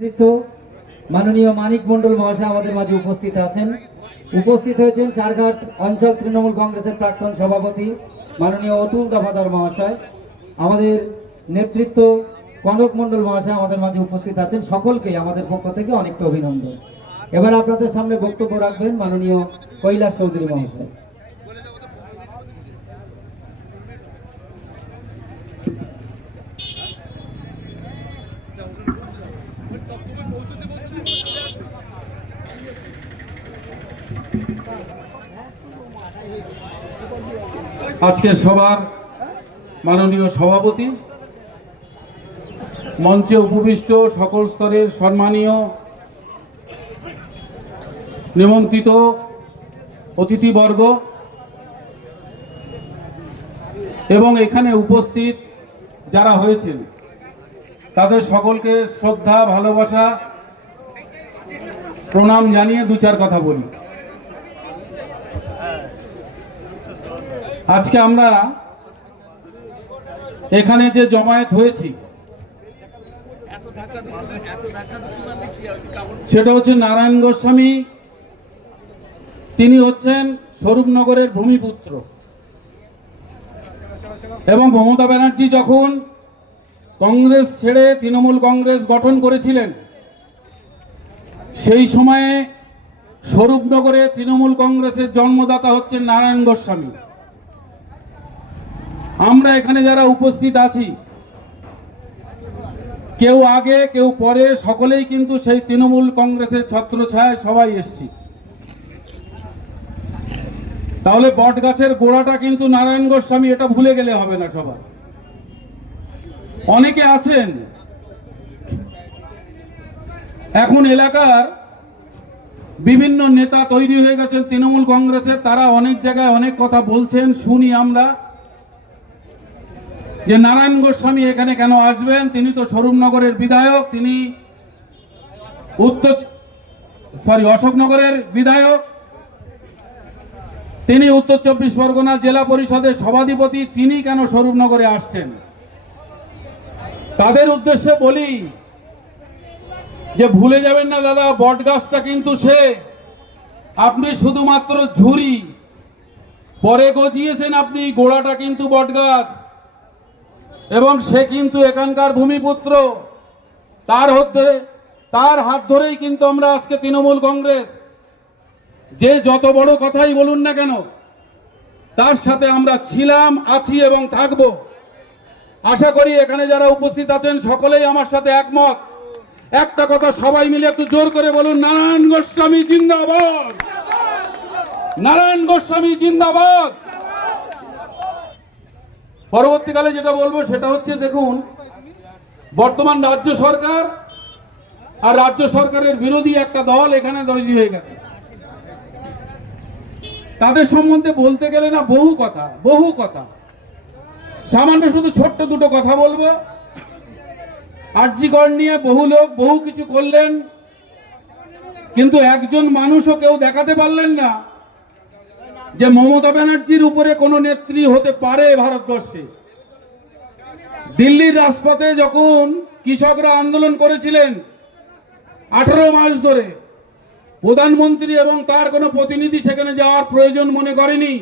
নেতৃত্ব মাননীয় মানিক মণ্ডল মহাশয় আমাদের মাঝে উপস্থিত আছেন। উপস্থিত হয়েছেন চারঘাট অঞ্চল তৃণমূল কংগ্রেসের প্রাক্তন সভাপতি মাননীয় অতুল দফাদার মহাশয়। আমাদের নেতৃত্ব কনক মণ্ডল মহাশয় আমাদের মাঝে উপস্থিত আছেন। সকলকেই আমাদের পক্ষ থেকে অনেকটা অভিনন্দন। এবার আপনাদের সামনে বক্তব্য রাখবেন মাননীয় কৈলাস চৌধুরী মহাশয়। আজকে সবার মাননীয় সভাপতি, মঞ্চে উপবিষ্ট সকল স্তরের সম্মানীয় নিমন্ত্রিত অতিথিবর্গ এবং এখানে উপস্থিত যারা হয়েছেন তাদের সকলকে শ্রদ্ধা, ভালোবাসা, প্রণাম জানিয়ে দু চার কথা বলি। আজকে আমরা এখানে যে জমায়েত হয়েছি সেটা হচ্ছে নারায়ণ গোস্বামী। তিনি হচ্ছেন স্বরূপনগরের ভূমিপুত্র এবং মমতা ব্যানার্জি যখন কংগ্রেস ছেড়ে তৃণমূল কংগ্রেস গঠন করেছিলেন সেই সময়ে স্বরূপনগরে তৃণমূল কংগ্রেসের জন্মদাতা হচ্ছেন নারায়ণ গোস্বামী। আমরা এখানে যারা উপস্থিত আছি কেউ আগে কেউ পরে সকলেই কিন্তু সেই তৃণমূল কংগ্রেসের ছত্রছায়ায় সবাই এসেছি। তাহলে বট গাছের গোড়াটা কিন্তু নারায়ণ গোস্বামী, এটা ভুলে গেলে হবে না। সবার অনেকে আছেন এখন এলাকার বিভিন্ন নেতা তৈরি হয়ে গেছেন তৃণমূল কংগ্রেসের, তারা অনেক জায়গায় অনেক কথা বলছেন, শুনি আমরা যে নারায়ণ গোস্বামী এখানে কেন আসবেন, তিনি তো স্বরূপনগরের বিধায়ক, তিনি অশোকনগরের বিধায়ক, তিনি উত্তর চব্বিশ পরগনা জেলা পরিষদের সভাধিপতি, তিনি কেন স্বরূপনগরে আসছেন। তাদের উদ্দেশ্যে বলি যে ভুলে যাবেন না দাদা, বট গাছটা কিন্তু সে, আপনি শুধুমাত্র ঝুরি পরে গজিয়েছেন, আপনি গোড়াটা কিন্তু বট গাছ এবং সে কিন্তু এখানকার ভূমিপুত্র। তার হাত ধরেই কিন্তু আমরা আজকে তৃণমূল কংগ্রেস, যে যত বড় কথাই বলুন না কেন তার সাথে আমরা ছিলাম, আছি এবং থাকব। আশা করি এখানে যারা উপস্থিত আছেন সকলেই আমার সাথে একমত। একটা কথা সবাই মিলে একটু জোর করে বলুন, নারায়ণ গোস্বামী জিন্দাবাদ, নারায়ণ গোস্বামী জিন্দাবাদ। পরবর্তীকালে যেটা বলবো সেটা হচ্ছে, দেখুন বর্তমান রাজ্য সরকার আর রাজ্য সরকারের বিরোধী একটা দল এখানে তৈরি হয়ে গেছে। তাদের সম্বন্ধে বলতে গেলে না বহু কথা, সামান্য শুধু ছোট্ট দুটো কথা বলবো। আরজিকর নিয়ে বহু লোক বহু কিছু করলেন, কিন্তু একজন মানুষও কেউ দেখাতে পারলেন না যে মমতা ব্যানার্জির উপরে কোনো নেত্রী হতে পারে ভারতবর্ষে। দিল্লির রাজপথে যখন কৃষকরা আন্দোলন করেছিলেন 18 মাস ধরে, প্রধানমন্ত্রী এবং তার কোনো প্রতিনিধি সেখানে যাওয়ার প্রয়োজন মনে করেনি।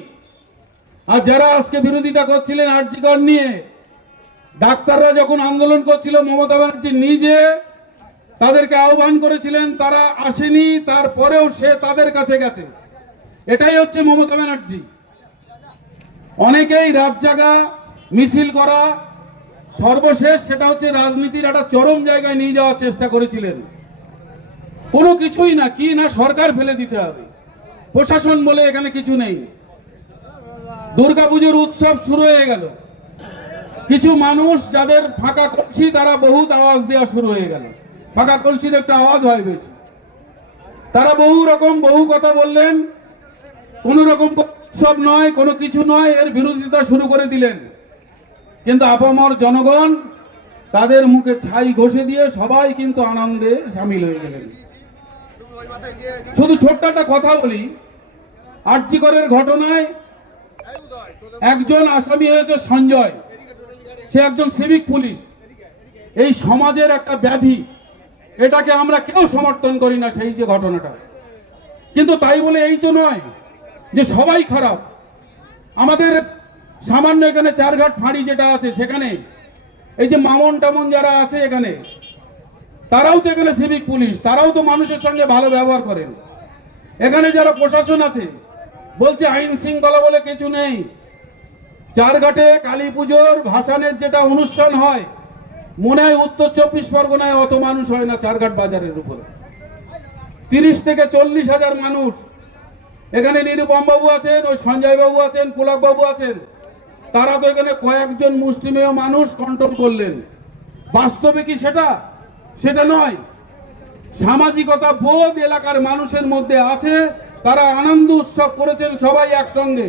আর যারা আজকে বিরোধিতা করছিলেন আরজিকর নিয়ে, ডাক্তাররা যখন আন্দোলন করছিল মমতা ব্যানার্জি নিজে তাদেরকে আহ্বান করেছিলেন, তারা আসেনি, তারপরেও সে তাদের কাছে গেছে। এটাই হচ্ছে মমতা ব্যানার্জি। অনেকেই রাত জাগা, মিছিল করা, সর্বশেষ সেটা হচ্ছে রাজনীতির একটা চরম জায়গায় নিয়ে যাওয়ার চেষ্টা করেছিলেন। কোনো কিছুই না, কি না সরকার ফেলে দিতে হবে, প্রশাসন বলে এখানে কিছু নেই। দুর্গাপুজোর উৎসব শুরু হয়ে গেল, কিছু মানুষ যাদের ফাঁকা কলসি তারা বহুত আওয়াজ দেওয়া শুরু হয়ে গেল। ফাঁকা কলসির একটা আওয়াজ হয় বেশি, তারা বহু কথা বললেন। কোন রকম উৎসব নয়, কোনো কিছু নয়, এর বিরোধিতা শুরু করে দিলেন। কিন্তু আপামর জনগণ তাদের মুখে ছাই ঘষে দিয়ে সবাই কিন্তু আনন্দে সামিল হয়ে গেলেন। শুধু ছোট্ট একটা কথা বলি, আরজিকরের ঘটনায় একজন আসামি হয়েছে সঞ্জয়, সে একজন সিভিক পুলিশ। এই সমাজের একটা ব্যাধি, এটাকে আমরা কেউ সমর্থন করি না, সেই যে ঘটনাটা। কিন্তু তাই বলে এই তো নয় যে সবাই খারাপ। আমাদের সামান্য এখানে চারঘাট ফাঁড়ি যেটা আছে, সেখানে এই যে মামন টামন যারা আছে এখানে, তারাও তো এখানে সিভিক পুলিশ, তারাও তো মানুষের সঙ্গে ভালো ব্যবহার করেন। এখানে যারা প্রশাসন আছে বলছে আইন শৃঙ্খলা বলে কিছু নেই। চারঘাটে কালী পুজোর ভাসানের যেটা অনুষ্ঠান হয়, মনে হয় উত্তর 24 পরগনায় অত মানুষ হয় না। চারঘাট বাজারের উপরে 30 থেকে 40 হাজার মানুষ। এখানে নিরুপম বাবু আছেন, ওই সঞ্জয় বাবু আছেন, পুলক বাবু আছেন, তারা তো এখানে কয়েকজন মুসলিমীয় মানুষ কন্ট্রোল করলেন। বাস্তবে কি সেটা নয়। সামাজিকতা বোধ এলাকার মানুষের মধ্যে আছে, তারা আনন্দ উৎসব করেছেন সবাই একসঙ্গে,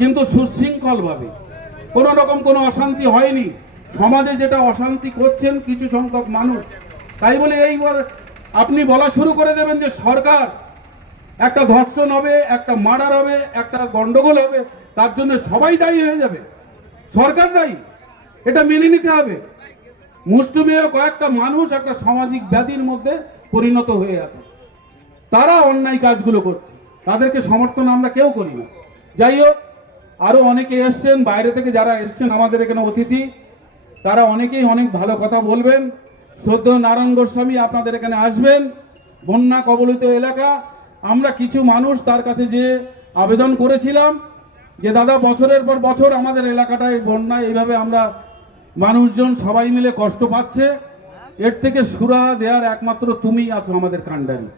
কিন্তু সুশৃঙ্খল ভাবে, কোন রকম কোনো অশান্তি হয়নি। সমাজে যেটা অশান্তি করছেন কিছু সংখ্যক মানুষ, তাই বলে এইবার আপনি বলা শুরু করে দেবেন যে সরকার, একটা ধর্ষণ হবে, একটা মার্ডার হবে, একটা গন্ডগোল হবে, তার জন্য সবাই দায়ী হয়ে যাবে, সরকার দায়ী, এটা মেনে নিতে হবে। মুসলিমীয় কয়েকটা মানুষ একটা সামাজিক ব্যাধির মধ্যে পরিণত হয়ে আছে, তারা অন্যায় কাজগুলো করছে, তাদেরকে সমর্থন আমরা কেউ করি না। যাই হোক, আরো অনেকে এসছেন বাইরে থেকে, যারা এসছেন আমাদের এখানে অতিথি, তারা অনেকেই অনেক ভালো কথা বলবেন। শ্রদ্ধেয় নারায়ণ গোস্বামী আপনাদের এখানে আসবেন, বন্যা কবলিত এলাকা। আমরা কিছু মানুষ তার কাছে যে আবেদন করেছিলাম যে দাদা বছরের পর বছর আমাদের এলাকাটায় বন্যায় এইভাবে আমরা মানুষজন সবাই মিলে কষ্ট পাচ্ছে, এর থেকে সুরাহা দেওয়ার একমাত্র তুমিই আছো আমাদের কাণ্ডারি।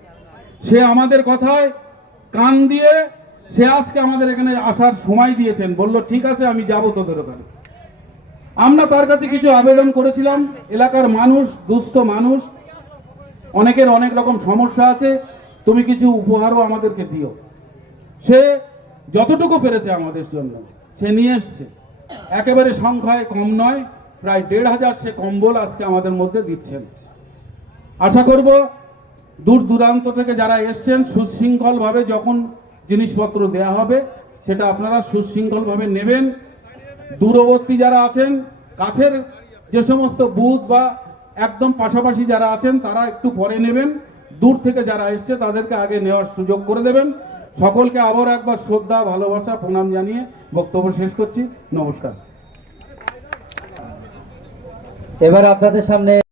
সে আমাদের কথায় কান দিয়ে সে আজকে আমাদের এখানে আসার সময় দিয়েছেন, বলল ঠিক আছে আমি যাব তোদের ওখানে। আমরা তার কাছে কিছু আবেদন করেছিলাম, এলাকার মানুষ, দুস্থ মানুষ, অনেকের অনেক রকম সমস্যা আছে, তুমি কিছু উপহারও আমাদেরকে দিও। সে যতটুকু পেরেছে আমাদের জন্য সে নিয়ে এসছে, একেবারে সংখ্যায় কম নয়, প্রায় 1,500 সে কম্বল আজকে আমাদের মধ্যে দিচ্ছেন। আশা করব দূর দূরান্ত থেকে যারা এসছেন সুশৃঙ্খল ভাবে যখন জিনিসপত্র দেয়া হবে সেটা আপনারা সুশৃঙ্খল ভাবে নেবেন। দূরবর্তী যারা আছেন, কাছের যে সমস্ত বুথ বা একদম পাশাপাশি যারা আছেন তারা একটু পরে নেবেন, দূর থেকে যারা এসছে তাদেরকে আগে নেওয়ার সুযোগ করে দেবেন। সকলকে আবার একবার শ্রদ্ধা, ভালোবাসা, প্রণাম জানিয়ে বক্তব্য শেষ করছি। নমস্কার। এবার আপনাদের সামনে